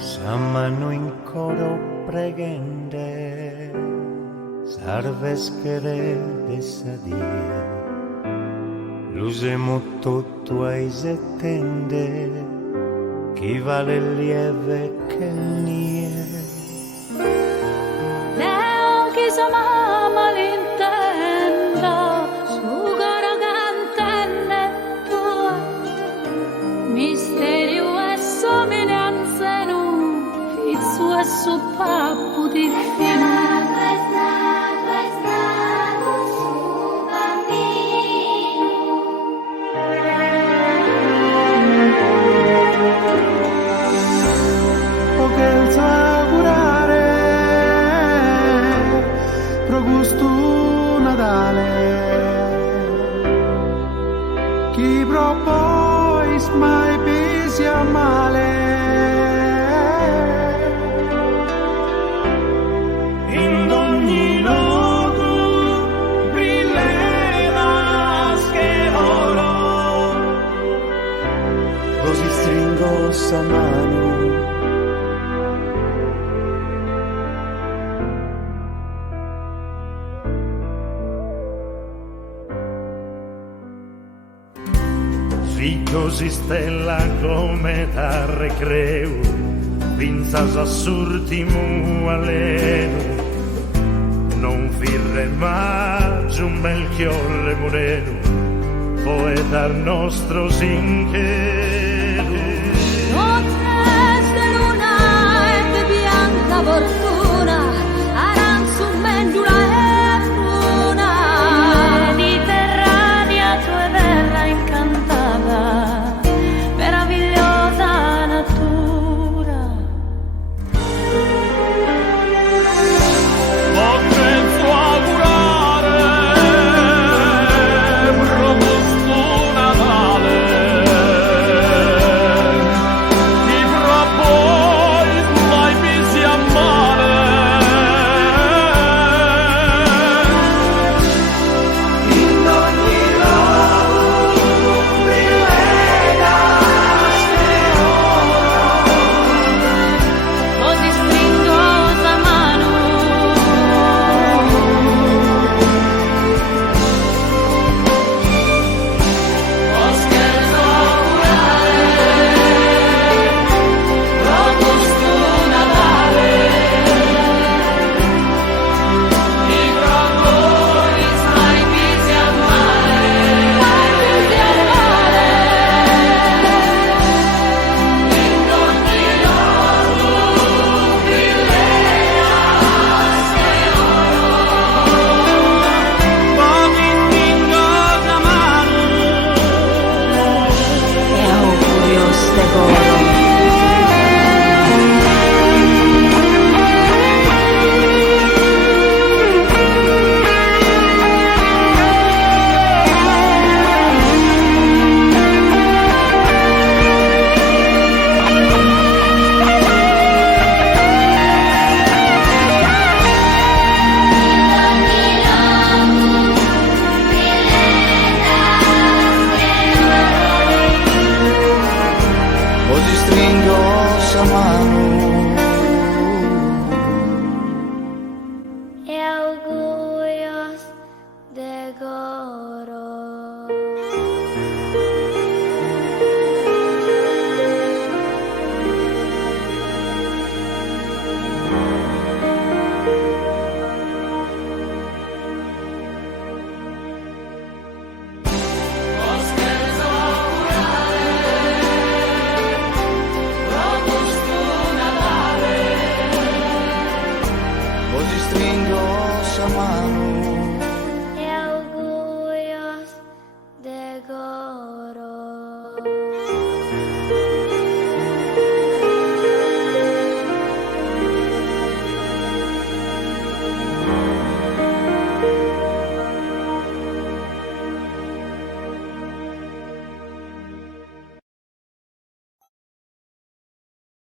Siamo in coro pregende, salves querer sadia. L'usemo tutto ai settende, chi vale lieve che nie. Leo chi sa mamma l'intenda, su coro cantenne tua, misterio e somiglianze nu, fizzu e su pappu di fino. Chi propois mai pisia male in ogni luogo brilleras che oro Così stringo sa mano sì, così stella come da recreu, vinzas assurtimu alenu, non firre maggio un Melchiorre Moreno, poeta nostro sinche.